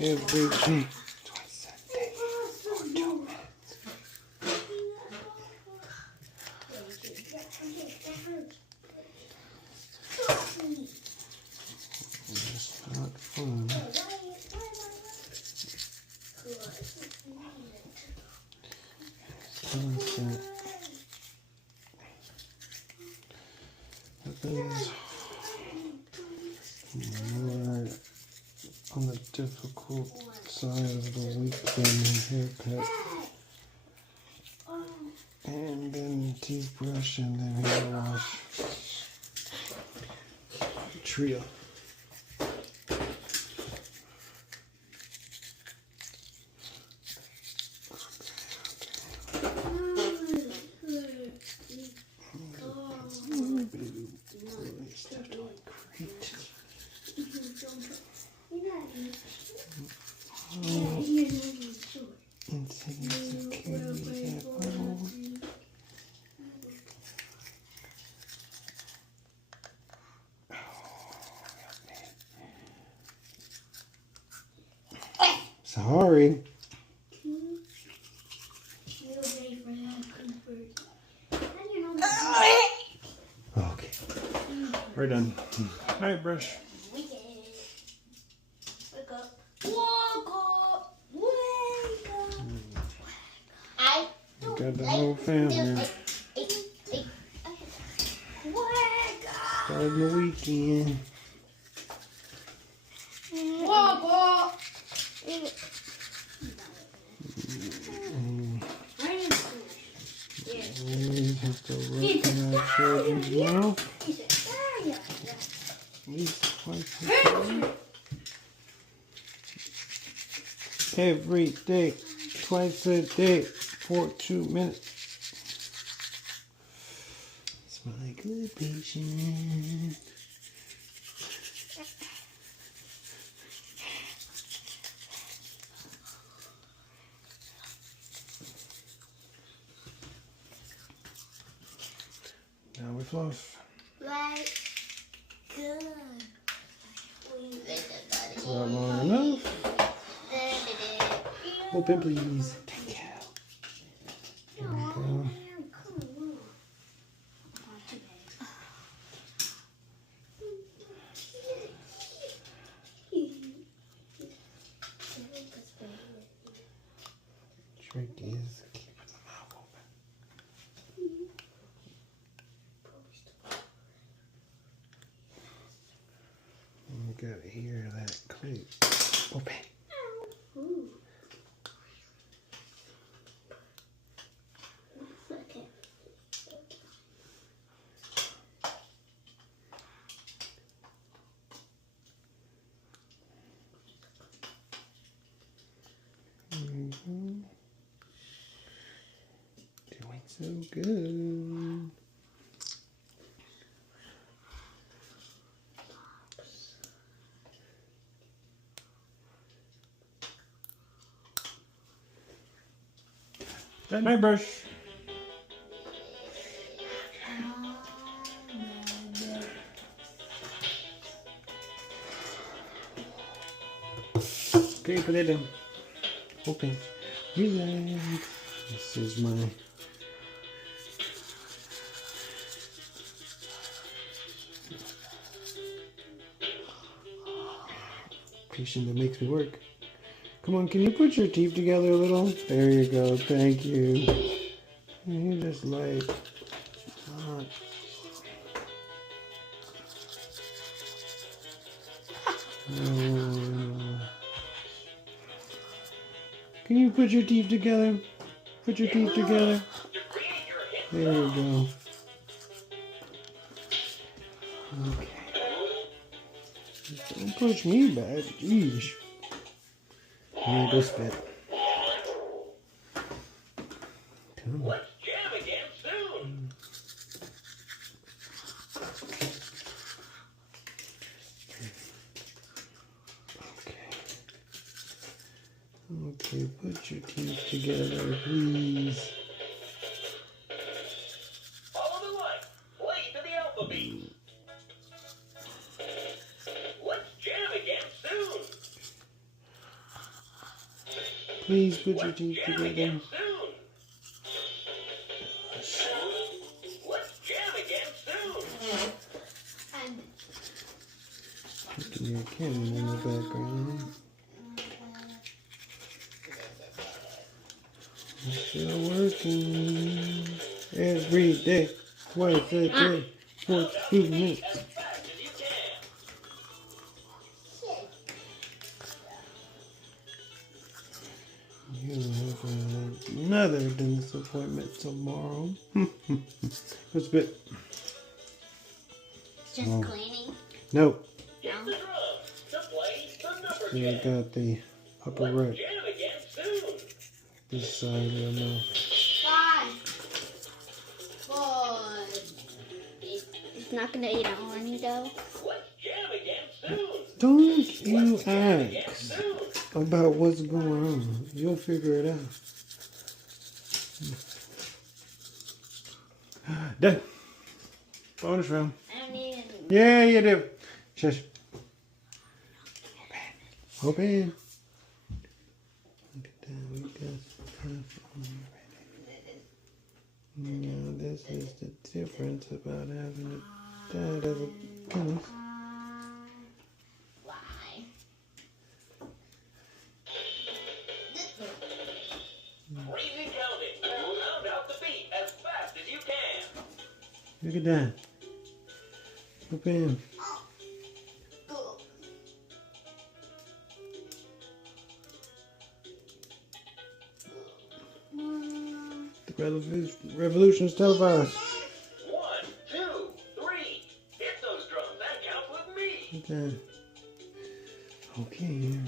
Everything. Twice a day for 2 minutes. It's not fun. Constant. Happens more on the difficult side of the week than the haircut. And then teeth brush and then hair wash. Trio. Sorry. Okay. We're done. All right, brush. Wake up. Wake up. Wake up. Got the whole family. Starting the weekend. Wake up. Always have to look in our children's mouth. At least twice a day. Every day. Twice a day. For 2 minutes. It's my good patient. Now we floss. Right. Good. Is that long enough? Open, please. Thank you. There we go. Trick is keeping the mouth open. You gotta hear that click. Open. Doing so good. That my brush. Okay, put it down. Open. Relax. This is my patient that makes me work. Come on, can you put your teeth together a little? There you go. Thank you. You just like Can you put your teeth together? Put your teeth together. There you go. Okay. Don't push me back. Jeez. I'm gonna go spit. Come on. Let's jam again soon. Okay, put your teeth together, please. Follow the line. Play to the alpha beat. Let's Please put your teeth Jam together. again soon. Let's jam again soon. And Look at your camera in the background. It's still working. Every day. Twice a day. 42 minutes. As fast as you can. You have another dentist appointment tomorrow. What's a bit? it's just Oh. cleaning. No. Hit the drums to play the number You jam. got the upper Let's right. jam again soon. This side right now. 5, 4. It's not gonna eat a horny though. Let's jam again soon. Don't you Jam again ask soon. about what's going on. You'll figure it out. Done. Bonus round. I don't need any. Yeah, you do. Shush. Open. Look at that. We got stuff on already. Now, this is the difference about having a dad as a penis. Why? Crazy counting. Round out the beat as fast as you can. Look at that. Open. The revolution is televised. 1, 2, 3. Hit those drums. That counts with me. Look at that. Okay.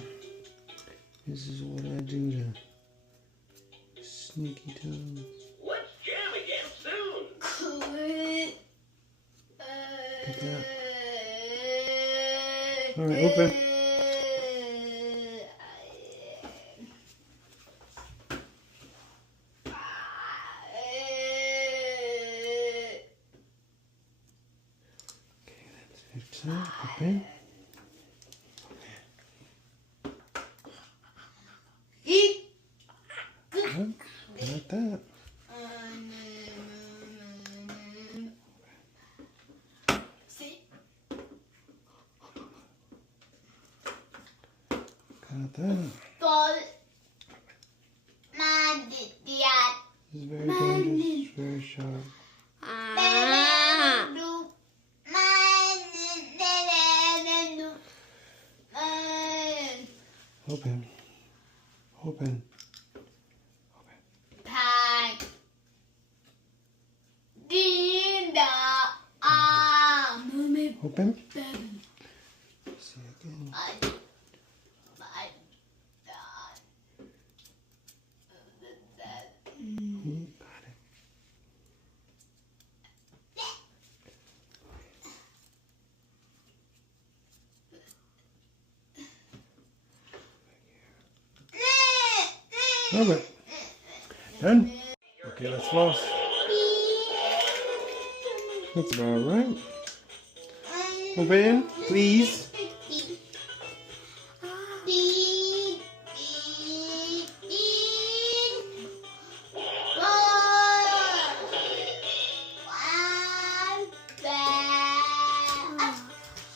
This is what I do to sneaky toes. Let's jam again soon. Look at that. All right, open. Okay, that's it. Open. Good. Got that. Got that. This is very dangerous. Very sharp. Open. Open. Open. See again. Got it. Open. Done. Okay, let's floss. That's about right. Open, please.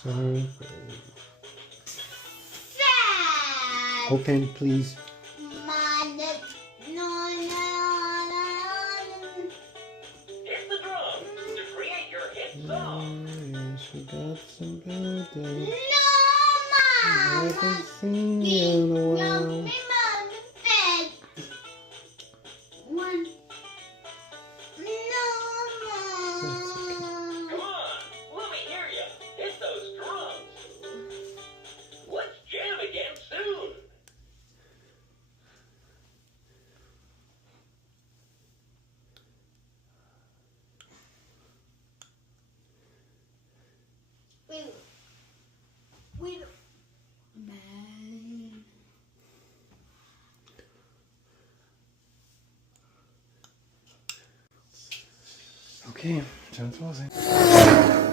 Sorry. Open, please. Hit the drums to create your hit song. Yes, we got some building. I haven't seen you in a while. Come on, let me hear you. Hit those drums. Let's jam again soon. Okay, John's flossing.